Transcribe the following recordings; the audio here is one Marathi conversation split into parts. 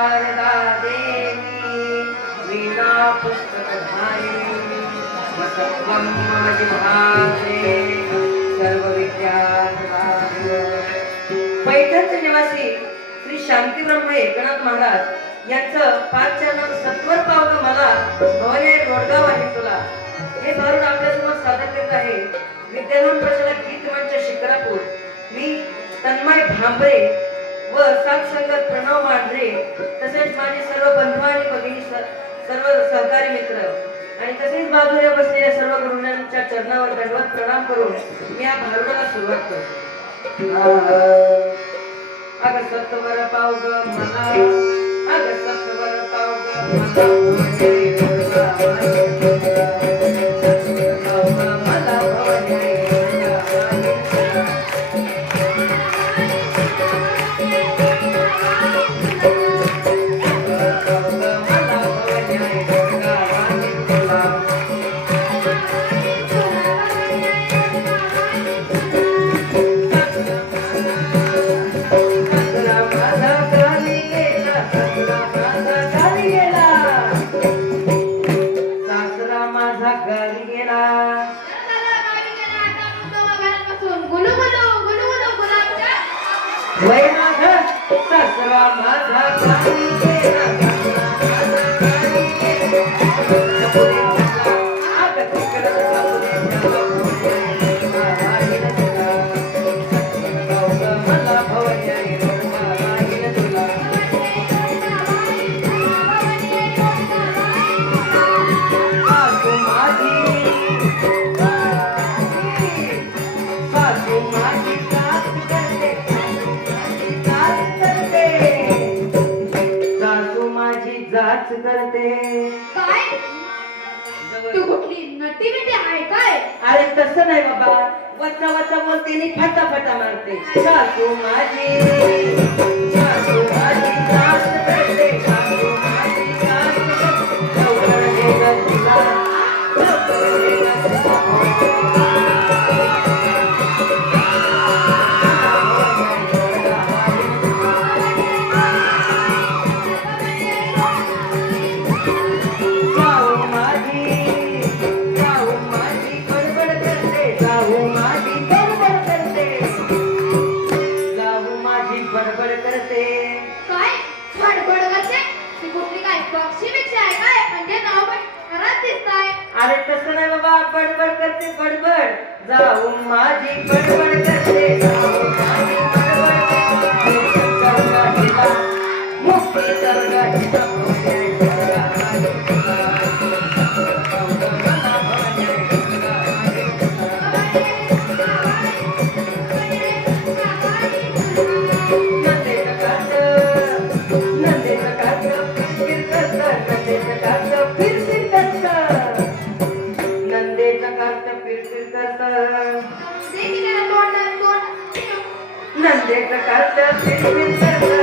शारदा देवी वीणा पुस्तकधारिणी वसत्वं मम जिह्वाग्रे सर्व विद्याधराय। पैठणचे निवासी श्री शांती ब्रह्म एकनाथ महाराज यांचं 5 चरणात सत्वर पावलं मला भवने रोडगाव आहे तुला हे भारूड आपल्यासमोर सादर करत आहे विद्याधाम प्रचारक गीत मंच शिक्रापूर। मी तन्मय भांबरे व सात संगत प्रणव मांढरे तसेच माझे सर्व बंधू आणि भगिनी सर्व सहकारी मित्र आणि तसेच बाजूला बसलेल्या सर्व गुरुजनांच्या चरणावर दंडवत प्रणाम करून मी या भारूडाला सुरुवात करतो। अग सत्वर पावग मला अग सत्वर पावग मला सासरा माझा गावी गेला करते काय तू कुठली नटी बिटी आहे काय? अरे तसं नाही बाबा वचा वचा बोलते नी फटा फटा मारते सासू माझी सास करते सासू माझी सास अरे तसं नाही बाबा बडबड करते बडबड जाऊ माझी बडबड करते मुक्ती नंदेचं करतं फिरफिर करतं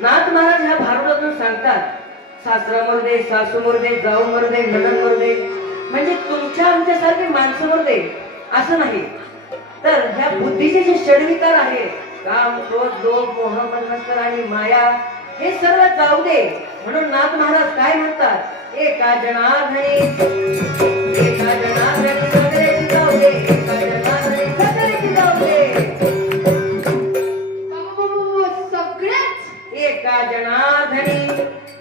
नाथ महाराज ह्या भारूडातून सांगतात सासरा मरदे सासू मरदे जाऊ मरदे नणंद मरदे म्हणजे तुमच्या आमच्यासारखे माणसं मरदे असं नाही तर ह्या बुद्धीचे जे षडविकार आहे काम क्रोध लोभ मोह मन्मत्सर आणि माया हे सर्व जाऊ दे म्हणून नाथ महाराज काय म्हणतात एका जनार्दनी सगळेच जाऊ दे एका जनार्दनी सगळेच जाऊ दे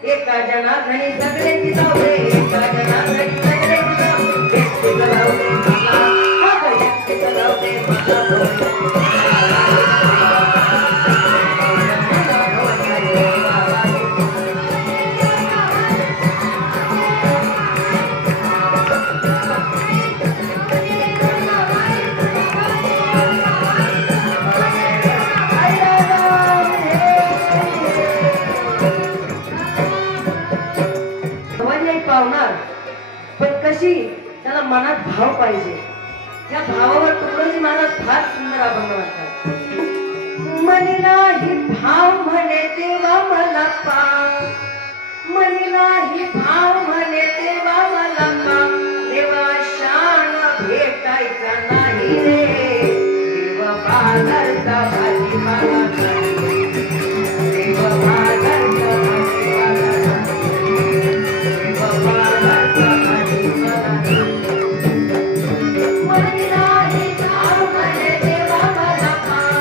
एका जनार्दनी सगळेची जाऊ दे एका जनार्दनी सगळेची जाऊ दे एकटीचं राहू दे मला एकटीचं राहू दे मला मनात भाव पाहिजे. त्या भावावर तुकडोजी महाराज फार सुंदर अभंग म्हणतात. मनी नाही भाव म्हणे तेव्हा मला पाव, मनी नाही भाव म्हणे तेव्हा मला पाव, देवा शान भेटायचा नाही रे, देव बाजारचा भाजीपाला नाही, देव बाजारचा भाजीपाला नाही, देव बाजारचा भाजीपाला नाही. मनी नाही भाव म्हणे तेव्हा मला पाव,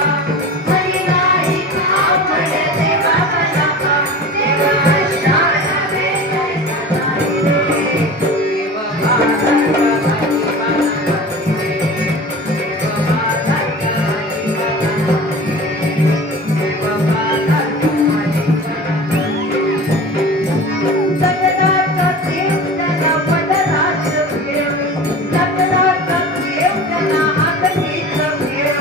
मनी नाही भाव म्हणे तेव्हा मला पाव, देवा शान भेटायचा नाही रे, देव बाजारचा भाजीपाला नाही, देव बाजारचा भाजीपाला नाही, देव बाजारचा भाजीपाला नाही. जगदाचा देव त्याला वदनाचं ठेव, जगदाचा देव त्याला हातनीचं ठेव,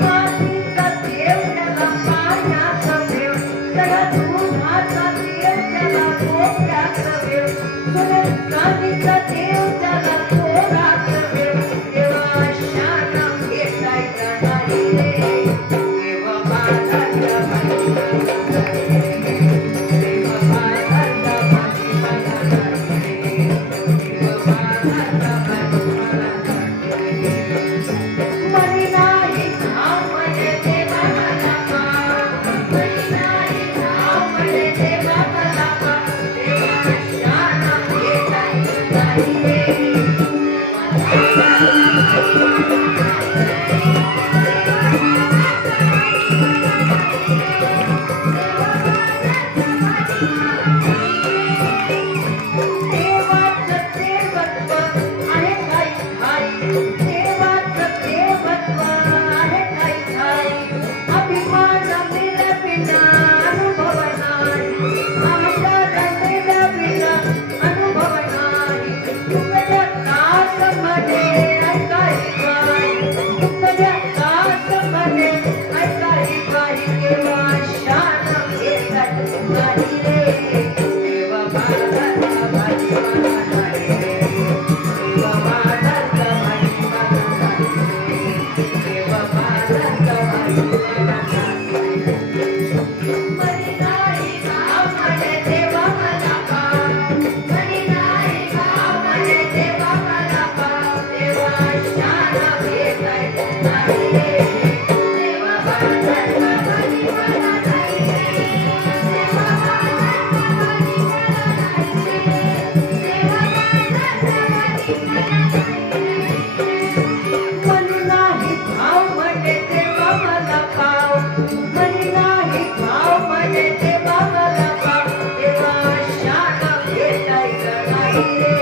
मातीचा देव त्याला पाण्याचं ठेव, त्याला दुधाचा देव त्याला गोट्याचं ठेव, सोन्या चांदीचा देव त्याला चोराचं ठेव, देवा शान भेटायचा नाही रे, देव बाजारचा भाजीपाला नाही, देव बाजारचा भाजीपाला नाही, देव बाजारचा भाजीपाला नाही. मनी नाही भाव म्हणे तेव्हा मला पाव, मनी नाही भाव म्हणे तेव्हा मला पाव, देवा शान भेटायचा नाही रे, देवा देवाचं देवत्व आहे काही ठाई, देवाचं देवत्व आहे काही ठाई, अभिमान मिळविना अनुभव नाही, अहंकार मिळविना अनुभव नाही, तुझ्या दास म्हणे ऐकाई बाई, तुझ्या दास म्हणे ऐकाई बाई, देवा शान भेटायचा नाही रे, देवा बाजारचा भाजीपाला नाही रे, देवा बाजारचा भाजीपाला नाही, देवा बाजारचा भाजीपाला नाही. मनी नाही भाव म्हणे तेव्हा मला पाव, मनी नाही भाव म्हणे तेव्हा मला पाव, देवा शान भेटायचा नाही रे, देवा बाजारचा भाजीपाला नाही रे, देवा बाजारचा भाजीपाला नाही रे, देवा बाजारचा भाजीपाला नाही रे. मनी नाही भाव म्हणे तेव्हा मला पाव, मनी नाही भाव म्हणे तेव्हा मला पाव, देवा शान भेटायचा नाही रे,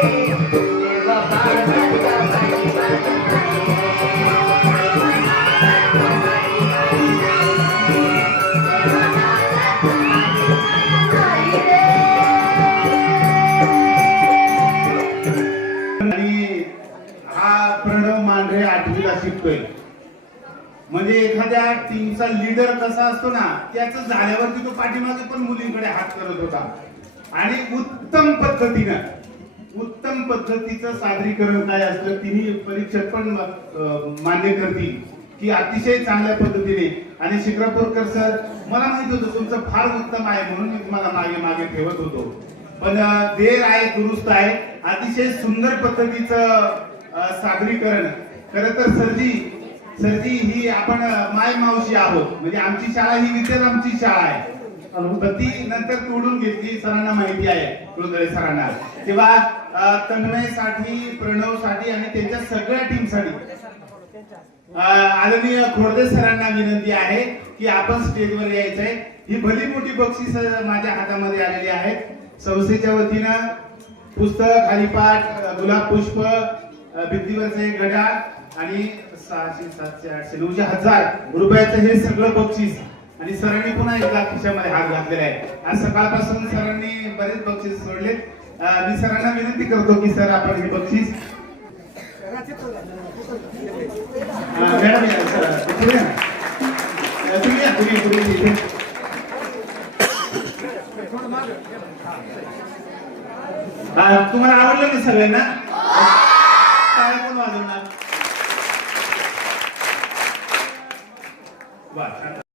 देवा बाजारचा भाजीपाला नाही रे, देवा बाजारचा भाजीपाला नाही रे, देवा बाजारचा भाजीपाला नाही रे. आणि हा प्रणव मांढरे 8वीला शिकतोय. म्हणजे एखाद्या टीमचा लीडर कसा असतो ना, त्याचं झाल्यावरती तो पाठीमागे पण मुलींकडे हात करत होता आणि उत्तम पद्धतीचं सादरीकरण काय असतं तिन्ही परीक्षक पण मान्य करतील की अतिशय चांगल्या पद्धतीने. आणि शिक्रापूरकर सर, मला माहित होतं तुमचं फार उत्तम आहे म्हणून मी तुम्हाला मागे मागे ठेवत होतो, पण देर आहे दुरुस्त आहे. अतिशय सुंदर पद्धतीचं सादरीकरण. खरं तर सरजी ही आपण माय मावशी आहोत, म्हणजे आमची शाळा ही विद्यार्थी आमची शाळा आहे. पण ती नंतर तोडून घेतली, सरांना माहिती आहे, कुलकर्णी सरांना. तेव्हा तन्मयसाठी, प्रणवसाठी आणि त्यांच्या सगळ्या टीमसाठी आदरणीय खोडदे सरांना विनंती आहे की आपण स्टेजवर यायचंय. ही भली मोठी बक्षीस माझ्या हातामध्ये आलेली आहेत. संस्थेच्या वतीनं पुस्तक, हरिपाठ, गुलाब पुष्प, भिंतीवरचे घड्याळ आणि 600, 700, 800, 900, 1000 रुपयाचं हे सगळं बक्षीस. आणि सरांनी पुन्हा एकदा खिशामध्ये हात घातलेला आहे. आज सकाळपासून सरांनी बरेच बक्षीस सोडले. मी सरांना विनंती करतो की सर आपण हे बक्षीस मॅडम तुम्ही तुम्हाला आवडलं ना सगळ्यांना? वाजवणार? वा, छान.